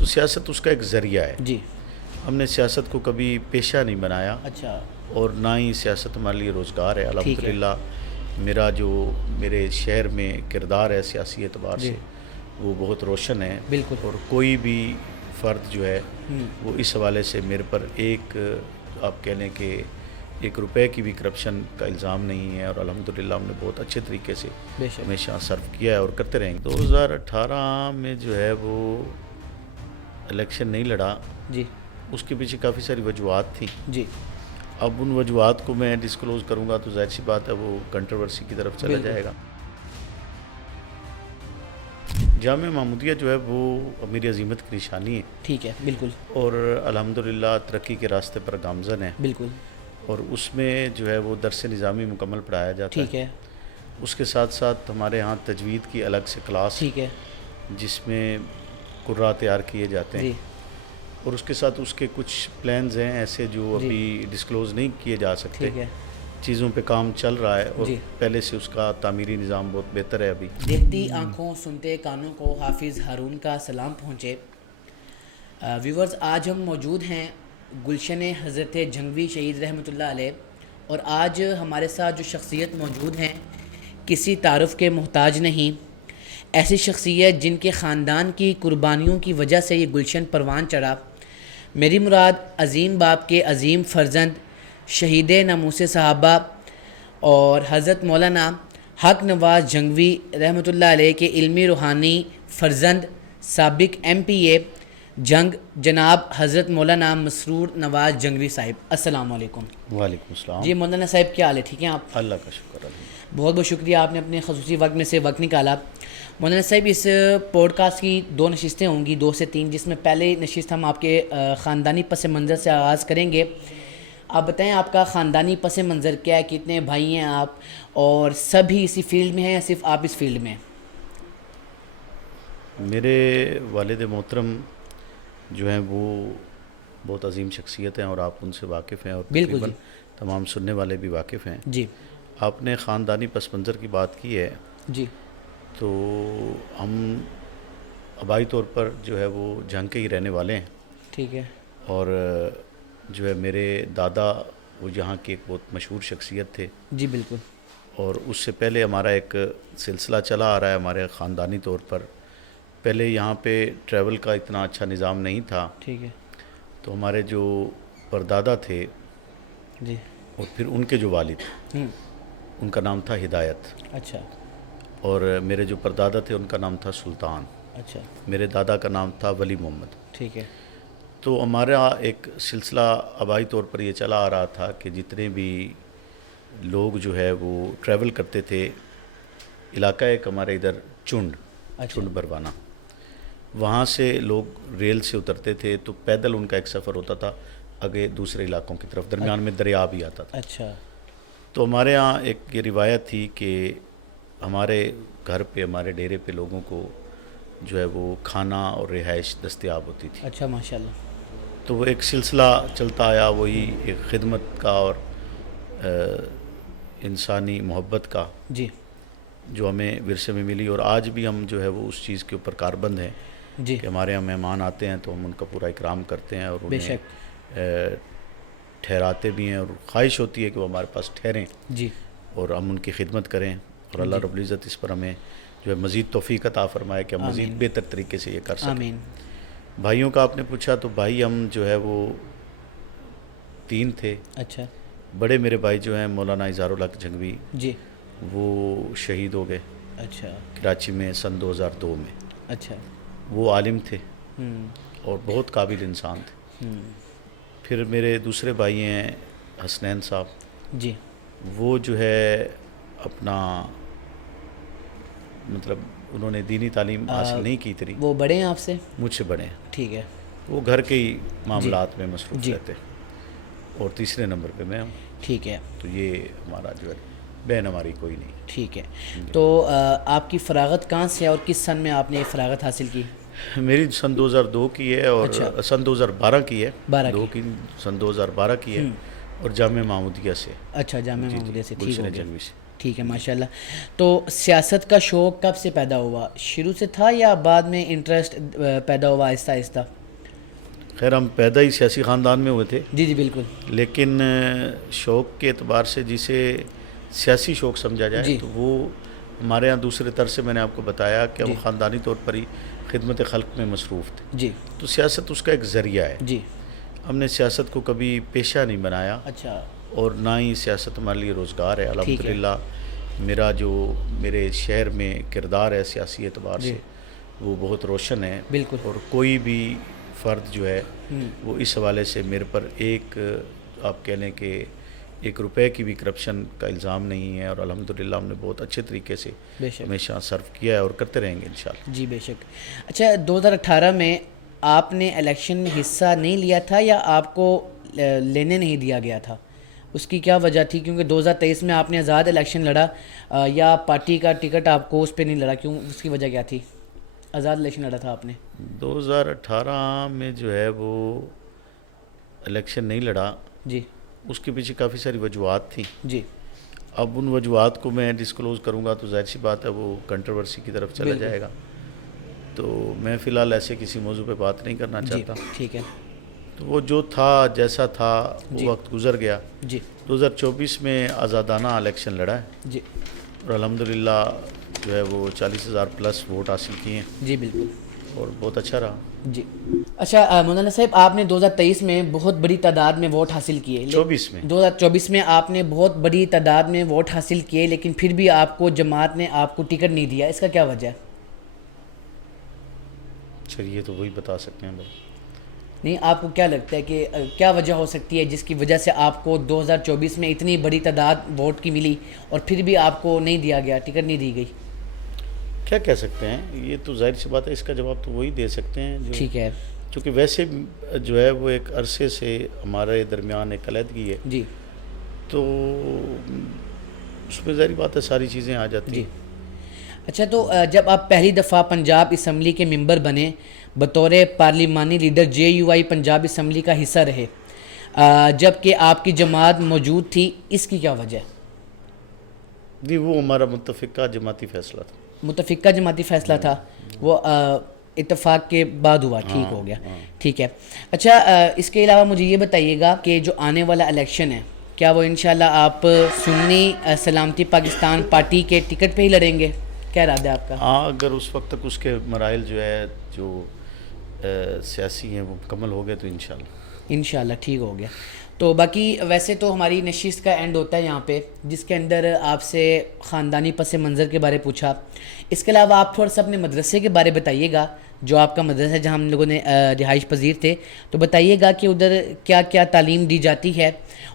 تو سیاست اس کا ایک ذریعہ ہے. جی. ہم نے سیاست کو کبھی پیشہ نہیں بنایا. اچھا. اور نہ ہی سیاست ہمارے لیے روزگار ہے. ٹھیک ہے. الحمدللہ میرا جو میرے شہر میں کردار ہے سیاسی اعتبار سے وہ بہت روشن ہے. بالکل. اور کوئی بھی فرد جو ہے وہ اس حوالے سے میرے پر ایک آپ کہہ لیں کہ 1 روپے کی بھی کرپشن کا الزام نہیں ہے. اور الحمدللہ ہم نے بہت اچھے طریقے سے ہمیشہ سرو کیا ہے اور کرتے رہیں گے. 2018 میں جو ہے وہ الیکشن نہیں لڑا. جی. اس کے پیچھے کافی ساری وجوہات تھیں. جی. اب ان وجوہات کو میں ڈسکلوز کروں گا تو ظاہر سی بات ہے وہ کنٹروورسی کی طرف چلا جائے گا. جامعہ محمودیہ جو ہے وہ میری عظیمت کی نشانی ہے. ٹھیک ہے. بالکل. اور الحمدللہ ترقی کے راستے پر گامزن ہے. بالکل. اور اس میں جو ہے وہ درس نظامی مکمل پڑھایا جاتا ہے. ٹھیک ہے. اس کے ساتھ ساتھ ہمارے ہاں تجوید کی الگ سے کلاس. ٹھیک ہے. جس میں قراء تیار کیے جاتے ہیں. جی. اور اس کے ساتھ اس کے کچھ پلانز ہیں ایسے جو ابھی ڈسکلوز نہیں کیے جا سکتے. ٹھیک ہے. چیزوں پہ کام چل رہا ہے اور پہلے سے اس کا تعمیری نظام بہت بہتر ہے. ابھی دیکھتی آنکھوں سنتے کانوں کو حافظ ہارون کا سلام پہنچے. ویورز آج ہم موجود ہیں گلشن حضرت جھنگوی شہید رحمۃ اللہ علیہ. اور آج ہمارے ساتھ جو شخصیت موجود ہیں کسی تعارف کے محتاج نہیں. ایسی شخصیت جن کے خاندان کی قربانیوں کی وجہ سے یہ گلشن پروان چڑھا. میری مراد عظیم باپ کے عظیم فرزند شہید ناموس صحابہ اور حضرت مولانا حق نواز جھنگوی رحمۃ اللہ علیہ کے علمی روحانی فرزند سابق MPA جنگ جناب حضرت مولانا مسرور نواز جھنگوی صاحب. السلام علیکم. وعلیکم السلام. جی مولانا صاحب کیا حال ہے؟ ٹھیک ہیں آپ؟ اللہ کا شکر. بہت بہت شکریہ آپ نے اپنے خصوصی وقت میں سے وقت نکالا. مولانا صاحب اس پوڈ کاسٹ کی 2 نشستیں ہوں گی 2 سے 3 جس میں پہلے نشست ہم آپ کے خاندانی پس منظر سے آغاز کریں گے. آپ بتائیں آپ کا خاندانی پس منظر کیا ہے؟ کتنے بھائی ہیں آپ اور سبھی اسی فیلڈ میں ہیں یا صرف آپ اس فیلڈ میں ہیں؟ میرے والد محترم جو ہیں وہ بہت عظیم شخصیت ہیں اور آپ ان سے واقف ہیں اور تقریباً تمام سننے والے بھی واقف ہیں. جی. آپ نے خاندانی پس منظر کی بات کی ہے. جی. تو ہم آبائی طور پر جو ہے وہ جنگ کے ہی رہنے والے ہیں. ٹھیک ہے. اور جو ہے میرے دادا وہ یہاں کے ایک بہت مشہور شخصیت تھے. جی بالکل. اور اس سے پہلے ہمارا ایک سلسلہ چلا آ رہا ہے ہمارے خاندانی طور پر. پہلے یہاں پہ ٹریول کا اتنا اچھا نظام نہیں تھا. ٹھیک ہے. تو ہمارے جو پردادا تھے جی اور پھر ان کے جو والد ان کا نام تھا ہدایت. اچھا. اور میرے جو پردادا تھے ان کا نام تھا سلطان. اچھا. میرے دادا کا نام تھا ولی محمد. ٹھیک ہے. تو ہمارا ایک سلسلہ آبائی طور پر یہ چلا آ رہا تھا کہ جتنے بھی لوگ جو ہے وہ ٹریول کرتے تھے علاقہ ایک ہمارے ادھر چنڈ بروانا وہاں سے لوگ ریل سے اترتے تھے تو پیدل ان کا ایک سفر ہوتا تھا آگے دوسرے علاقوں کی طرف. درمیان میں دریا بھی آتا تھا. اچھا. تو ہمارے ہاں ایک یہ روایت تھی کہ ہمارے گھر پہ ہمارے ڈیرے پہ لوگوں کو جو ہے وہ کھانا اور رہائش دستیاب ہوتی تھی. اچھا ماشاءاللہ. تو وہ ایک سلسلہ چلتا آیا وہی ایک خدمت کا اور انسانی محبت کا جی جو ہمیں ورثے میں ملی. اور آج بھی ہم جو ہے وہ اس چیز کے اوپر کاربند ہیں جی کہ ہمارے یہاں مہمان آتے ہیں تو ہم ان کا پورا اکرام کرتے ہیں اور انہیں ٹھہراتے بھی ہیں اور خواہش ہوتی ہے کہ وہ ہمارے پاس ٹھہریں جی اور ہم ان کی خدمت کریں. اور اللہ رب العزت اس پر ہمیں جو ہے مزید توفیق عطا فرمائے کہ ہم مزید بہتر طریقے سے یہ کر سکیں. آمین. بھائیوں کا آپ نے پوچھا تو بھائی ہم جو ہے وہ 3 تھے. اچھا. بڑے میرے بھائی جو ہیں مولانا اظہار الحق جھنگوی جی وہ شہید ہو گئے. اچھا. کراچی میں سن 2002 میں. اچھا. وہ عالم تھے اور بہت قابل انسان تھے. پھر میرے دوسرے بھائی ہیں حسنین صاحب. جی. وہ جو ہے اپنا مطلب انہوں نے دینی تعلیم حاصل نہیں کی تھی. وہ بڑے ہیں آپ سے؟ مجھ سے بڑے ہیں. ٹھیک ہے. وہ گھر کے ہی معاملات میں مصروف رہتے. اور تیسرے نمبر پہ میں ہوں. ٹھیک ہے. تو یہ ہمارا جو ہے بہن ہماری کوئی نہیں. ٹھیک ہے. تو آپ کی فراغت کہاں سے اور کس سن میں آپ نے فراغت حاصل کی؟ میری سن 2002 کی ہے اور سن 2012 کی ہے. 2 کی سن 2012 کی ہے اور جامعہ محمودیہ سے. اچھا جامعہ محمودیہ سے. ٹھیک ہے. ٹھیک ہے ماشاءاللہ. تو سیاست کا شوق کب سے پیدا ہوا؟ شروع سے تھا یا بعد میں انٹرسٹ پیدا ہوا آہستہ آہستہ؟ خیر ہم پیدا ہی سیاسی خاندان میں ہوئے تھے، جی جی بالکل. لیکن شوق کے اعتبار سے جسے سیاسی شوق سمجھا جائے جی. تو وہ ہمارے ہاں دوسرے طرز سے میں نے آپ کو بتایا کہ جی. ہم خاندانی طور پر ہی خدمت خلق میں مصروف تھے، جی تو سیاست اس کا ایک ذریعہ ہے. جی. ہم نے سیاست کو کبھی پیشہ نہیں بنایا اچھا. اور نہ ہی سیاست ہمارے لیے روزگار ہے. ٹھیک ہے. الحمدللہ میرا جو میرے شہر میں کردار ہے سیاسی اعتبار جی. سے وہ بہت روشن ہے، بالکل. اور کوئی بھی فرد جو ہے وہ اس حوالے سے میرے پر ایک آپ کہہ لیں کہ ایک روپے کی بھی کرپشن کا الزام نہیں ہے، اور الحمدللہ ہم نے بہت اچھے طریقے سے بے شک. ہمیشہ سرو کیا ہے اور کرتے رہیں گے انشاءاللہ. جی بے شک. اچھا 2018 میں آپ نے الیکشن میں حصہ نہیں لیا تھا یا آپ کو لینے نہیں دیا گیا تھا؟ اس کی کیا وجہ تھی؟ کیونکہ 2023 میں آپ نے آزاد الیکشن لڑا، یا پارٹی کا ٹکٹ آپ کو اس پہ نہیں لڑا؟ کیوں، اس کی وجہ کیا تھی؟ آزاد الیکشن لڑا تھا آپ نے. 2018 میں جو ہے وہ الیکشن نہیں لڑا، جی. اس کے پیچھے کافی ساری وجوہات تھیں. جی. اب ان وجوہات کو میں ڈسکلوز کروں گا تو ظاہر سی بات ہے وہ کنٹروورسی کی طرف چلا بالکل. جائے گا، تو میں فی الحال ایسے کسی موضوع پہ بات نہیں کرنا جی چاہتا. ٹھیک ہے. تو وہ جو تھا جیسا تھا وہ جی. وقت گزر گیا. جی. 2024 میں آزادانہ الیکشن لڑا ہے، جی. اور الحمدللہ جو ہے وہ 40,000 پلس ووٹ حاصل کیے ہیں، جی بالکل. اور بہت اچھا رہا. جی. اچھا مولانا صاحب، آپ نے 2023 میں بہت بڑی تعداد میں ووٹ حاصل کیے. 2024 میں آپ نے بہت بڑی تعداد میں ووٹ حاصل کیے، لیکن پھر بھی آپ کو جماعت نے آپ کو ٹکٹ نہیں دیا. اس کا کیا وجہ ہے؟ چلیے تو وہی بتا سکتے ہیں بھائی. نہیں، آپ کو کیا لگتا ہے کہ کیا وجہ ہو سکتی ہے جس کی وجہ سے آپ کو 2024 میں اتنی بڑی تعداد ووٹ کی ملی اور پھر بھی آپ کو نہیں دیا گیا، ٹکٹ نہیں دی گئی؟ کیا کہہ سکتے ہیں، یہ تو ظاہر سی بات ہے، اس کا جواب تو وہی دے سکتے ہیں جو، ٹھیک ہے. چونکہ ویسے جو ہے وہ ایک عرصے سے ہمارے درمیان ایک علیحدگی ہے، جی. تو اس میں ظاہری بات ہے ساری چیزیں آ جاتی جی. ہیں. اچھا، تو جب آپ پہلی دفعہ پنجاب اسمبلی کے ممبر بنے بطور پارلیمانی لیڈر JUI پنجاب اسمبلی کا حصہ رہے، جب کہ آپ کی جماعت موجود تھی، اس کی کیا وجہ ہے؟ جی وہ ہمارا متفقہ جماعتی فیصلہ تھا. متفقہ جماعتی فیصلہ تھا، وہ اتفاق کے بعد ہوا. ٹھیک ہو گیا. ٹھیک ہے. اچھا اس کے علاوہ مجھے یہ بتائیے گا کہ جو آنے والا الیکشن ہے، کیا وہ انشاءاللہ آپ سنی سلامتی پاکستان پارٹی کے ٹکٹ پہ ہی لڑیں گے؟ کیا ارادہ ہے آپ کا؟ ہاں، اگر اس وقت تک اس کے مراحل جو ہے جو سیاسی ہیں وہ مکمل ہو گئے تو انشاءاللہ ٹھیک ہو گیا. تو باقی ویسے تو ہماری نشست کا اینڈ ہوتا ہے یہاں پہ، جس کے اندر آپ سے خاندانی پس منظر کے بارے پوچھا. اس کے علاوہ آپ تھوڑا سا اپنے مدرسے کے بارے بتائیے گا، جو آپ کا مدرسہ ہے جہاں ہم لوگوں نے رہائش پذیر تھے، تو بتائیے گا کہ ادھر کیا کیا تعلیم دی جاتی ہے،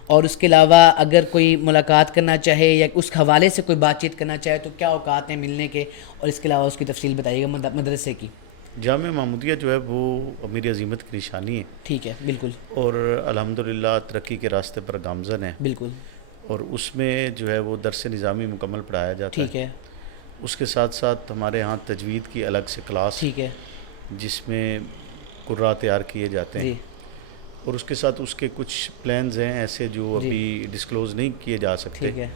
اور اس کے علاوہ اگر کوئی ملاقات کرنا چاہے یا اس حوالے سے کوئی بات چیت کرنا چاہے تو کیا اوقات ہیں ملنے کے، اور اس کے علاوہ اس کی تفصیل بتائیے گا مدرسے کی. جامعہ محمودیہ جو ہے وہ امیر عظیمت کی نشانی ہے. ٹھیک ہے. بالکل. اور الحمدللہ ترقی کے راستے پر گامزن ہے. بالکل. اور اس میں جو ہے وہ درس نظامی مکمل پڑھایا جاتا ہے. ٹھیک ہے. اس کے ساتھ ساتھ ہمارے ہاں تجوید کی الگ سے کلاس، ٹھیک ہے، جس میں قراء تیار کیے جاتے ہیں. جی. اور اس کے ساتھ اس کے کچھ پلانز ہیں ایسے جو ابھی ڈسکلوز نہیں کیے جا سکتے. ٹھیک ہے.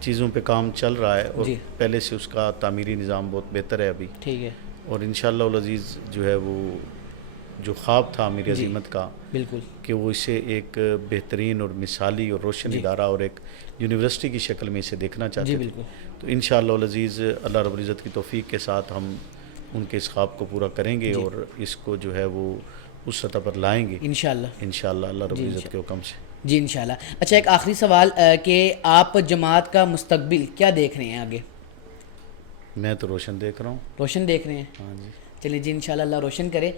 چیزوں پہ کام چل رہا ہے، اور جی. پہلے سے اس کا تعمیری نظام بہت بہتر ہے ابھی. ٹھیک ہے. اور انشاءاللہ العزیز جو ہے وہ جو خواب تھا امیر عظیمت کا بالکل کہ وہ اسے ایک بہترین اور مثالی اور روشن ادارہ اور ایک یونیورسٹی کی شکل میں اسے دیکھنا چاہتے جی تھے. بالکل. تو انشاءاللہ العزیز اللہ رب العزت کی توفیق کے ساتھ ہم ان کے اس خواب کو پورا کریں گے، اور اس کو جو ہے وہ اس سطح پر لائیں گے انشاءاللہ اللہ رب العزت کے حکم سے. جی انشاءاللہ. اچھا ایک آخری سوال کہ آپ جماعت کا مستقبل کیا دیکھ رہے ہیں آگے؟ میں تو روشن دیکھ رہا ہوں. روشن دیکھ رہے ہیں. ہاں جی. چلیے جی انشاءاللہ اللہ روشن کرے.